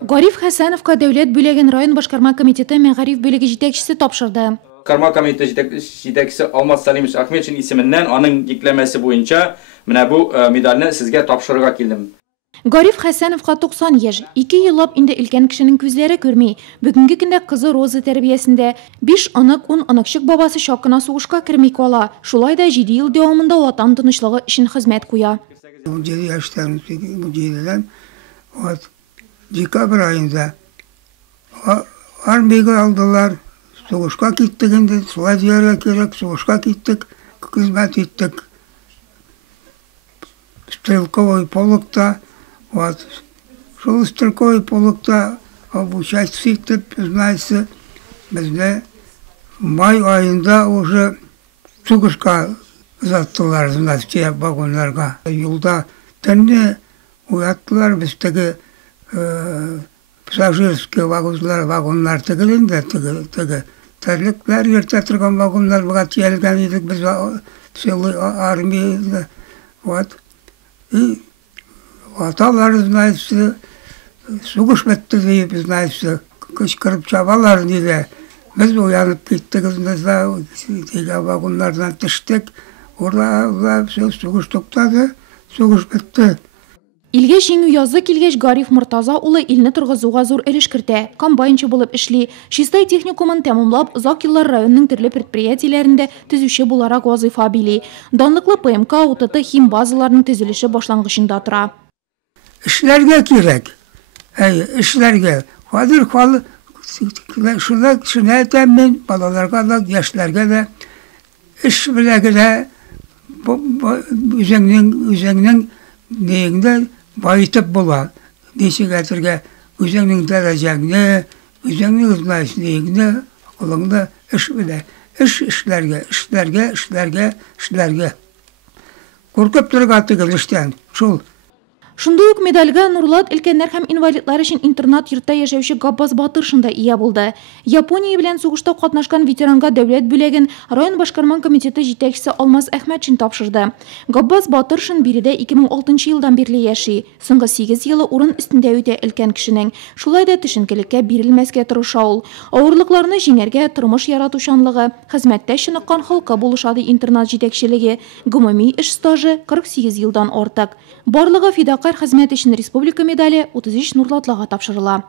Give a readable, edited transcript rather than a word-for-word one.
Гариф Хасановка Дәүләт бүлеген район башкарма комитеты мәгариф бүлеге җитәкчесе тапшырды. Башкарма комитеты җитәкчесе Алмаз Салимович Ахметшин исеменнән аның йөкләмәсе буенча менә бу медальне сезгә тапшырырга килдем. Гариф Хасановка 90 яшь, 2 еллап инде өлкән кешенең күзләре күрми. Бүгенге көндә кызы Роза тәрбиясендә 5 анак, 10 анакчык бабасы чакына сугышка керми кала. Шулай да 7 ел дәвамында ватан тынычлыгы өчен хезмәт куя. 17 яшьтән декабрь ayında armiyaya aldılar. Soğuşka gittik indi. Suadiye'ye gerek soğuşka gittik. Hizmet ettik. Стрелковый полкта. Вот. Шел стрелковый полкта обучаться ettik. Знаете, bizde may ayında уже soğuşka uzattılar. Знаете, vagonlarga. Yolda tenne uyattılar bizdeki пассажирский вагонlar тегелинде теге тәрлекләр йөртә торган вагоннар буга тиелгән идек без целый армияда вот и аталар знаете сугыш бетте дип знаете кычкырып чабалар диде без уянып киттек теге вагоннардан төштек ура все сугыш туктады сугыш бетте. Илгә җиңү язы килгәч Гариф Мортаза улы илне торгызуга зур өлеш кертә. Комбайнчы булып эшли. Чистай техникумын тәмамлап, озак еллар районның төрле предприятиеләрендә төзүче буларак вазыйфа били. Данлыклы ПМК УТТ хим базаларының төзелеше башлангычында тора. Эшләргә кирәк. Эшләргә. Хәзер хал шуны тәмин балаларга да, яшьләргә дә эш беләгенә үзеңнең нигендә байытып була. Ничек әйтергә, үзеңнең дәрәҗәңне, үзеңнең знайсыңны, кулыңда эш белә. Эшләргә. Куркып торырга түгел эштән. Шул. Шундый ук медальгә Нурлат өлкәннәр һәм инвалидлар өчен интернат йортта яшәүче Габбас Батыршин да ия булды. Япония белән сугышта катнашкан ветеранга дәүләт бүләген район башкарма комитеты җитәкчесе Алмаз Әхмәтшин тапшырды. Габбас Батыршин биредә 2006 елдан бирле яши. Соңгы 8 елы урын өстендә үтә өлкән кешенең. Шулай да төшенкелеккә бирелмәскә тырыша ул. Авырлыкларны җиңәргә тормыш яратучанлыгы, хезмәттә чыныккан халкы булышады интернат җитәкчелеге. Гомуми эш стажы 48 елдан артык. Барлыгы фидакар хезмәт өчен республика медале 33 Нурлатлыга тапшырыла.